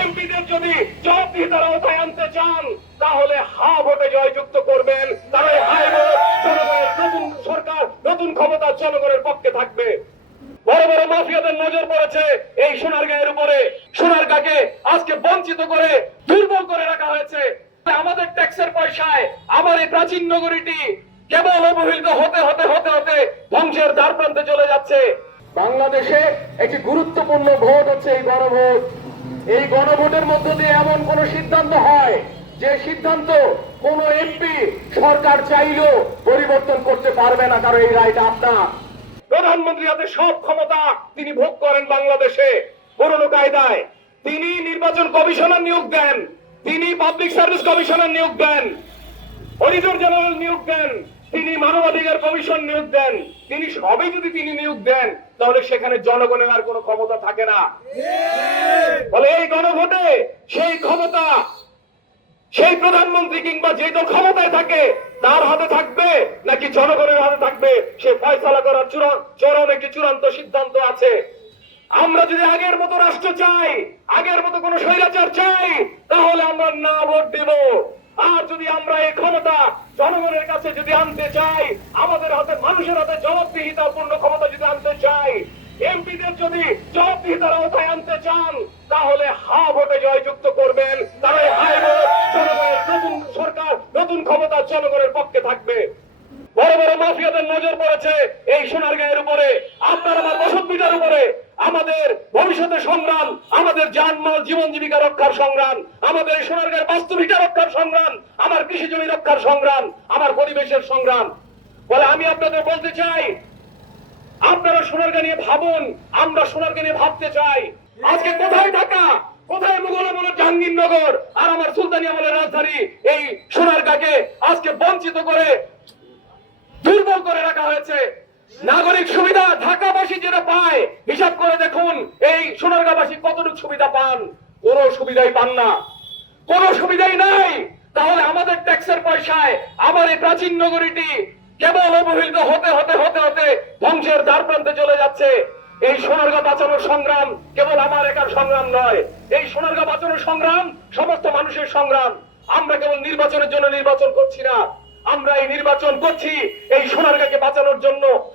এমপিদের যদি জব দিয়ে তারা ওঠায় আনতে চান, তাহলে হা ভোটে জয়যুক্ত করবেন। তারা হাই ভোট নতুন সরকার, নতুন ক্ষমতা জনগণের পক্ষে থাকবে। বড় বড় মাফিয়াদের নজর পড়েছে এই সোনার গায়ের উপরে। সোনার গাকে আজকে বঞ্চিত করে, দুর্বল করে রাখা হয়েছে। আমাদের ট্যাক্সের পয়সায় আমার এই প্রাচীন নগরীটি কেবল অবহেলিত হতে হতে হতে হতে ধ্বংসের দ্বার প্রান্তে চলে যাচ্ছে। বাংলাদেশে একটি গুরুত্বপূর্ণ ভোট হচ্ছে এই বড় ভোট। এই গণভোটের মধ্য দিয়ে এমন কোন সিদ্ধান্ত হয় যে সিদ্ধান্ত কোন এমপি সরকার চাইলেও পরিবর্তন করতে পারবে না, কারণ এই রায়টা আপনার। প্রধানমন্ত্রী হাতে সব ক্ষমতা তিনি ভোগ করেন বাংলাদেশে। পুরনো কায়দায় তিনি নির্বাচন কমিশনার নিয়োগ দেন, তিনি পাবলিক সার্ভিস কমিশনার নিয়োগ দেন অডিটর জেনারেল নিয়োগ দেন। তিনি মানবাধিকার কমিশন নিয়োগ দেন। তিনি সবই যদি তিনি নিয়োগ দেন, তাহলে সেখানে জনগণের আর কোনো ক্ষমতা থাকে না। বলে এই গণভোটে সেই ক্ষমতা, সেই প্রধানমন্ত্রী কিংবা যে দল ক্ষমতায় থাকে, তার হাতে থাকবে নাকি জনগণের হাতে থাকবে, সে ফয়সালা করার চূড়ান্ত চরম একটি চূড়ান্ত সিদ্ধান্ত আছে। আমরা যদি আগের মতো রাষ্ট্র চাই, আগের মতো কোন স্বৈরাচার চাই, তাহলে আমরা না ভোট দেব। আর যদি আমরা এই ক্ষমতা জনগণের কাছে যদি আনতে চাই, আমাদের হাতে, মানুষের হাতে জবাবদিহিতা পূর্ণ ক্ষমতা যদি আনতে চাই, এমপিদের যদি জবাবদিহিতার আওতায় আনতে চান, তাহলে হা ভোটে জয়যুক্ত করবেন। এই হাই ভোট। নতুন সরকার, নতুন ক্ষমতা জনগণের পক্ষে থাকবে। বড় বড় মাফিয়াদের নজর পড়েছে এই সোনারগাঁয়ের উপরে। আপনার আমার বসত বিটার উপরে। আমাদের ভবিষ্যতের সংগ্রাম, আমাদের জানমাল জীবন জীবিকা রক্ষার সংগ্রাম, আমাদের সোনারগাঁয়ের বাস্তবিকা রক্ষার সংগ্রাম, আমার কৃষি জমি রক্ষার সংগ্রাম, আমার পরিবেশের সংগ্রাম। বলে আমি আপনাদের বলতে চাই, আপনারা সোনারগাঁ নিয়ে ভাবুন, আমরা সোনারগাঁ নিয়ে ভাবতে চাই। আজকে কোথায় ঢাকা? কোথায় মুঘল আমলের জাহাঙ্গীরনগর? আর আমার সুলতানি আমলের রাজধানী, এই সোনারগাঁকে আজকে বঞ্চিত করে দুর্বল করে রাখা হয়েছে। নাগরিক সুবিধা ঢাকাবাসী যেটা পায়, হিসাব করে দেখুন, এই সোনারগাঁবাসী কতটুকু সুবিধা পান? কোন সুবিধাই পান না। কোন সুবিধাই নাই। তাহলে আমাদের ট্যাক্সের পয়সায় আমার এই প্রাচীন নগরীটি কেবল অবহেলিত হতে হতে হতে হতে ধ্বংসের দ্বার প্রান্তে চলে যাচ্ছে। এই সোনারগাঁ বাঁচানোর সংগ্রাম কেবল আমার একার সংগ্রাম নয়। এই সোনারগাঁ বাঁচানোর সংগ্রাম সমস্ত মানুষের সংগ্রাম। আমরা কেবল নির্বাচনের জন্য নির্বাচন করছি না। আমরা এই নির্বাচন করছি এই সোনারগাঁকে বাঁচানোর জন্য।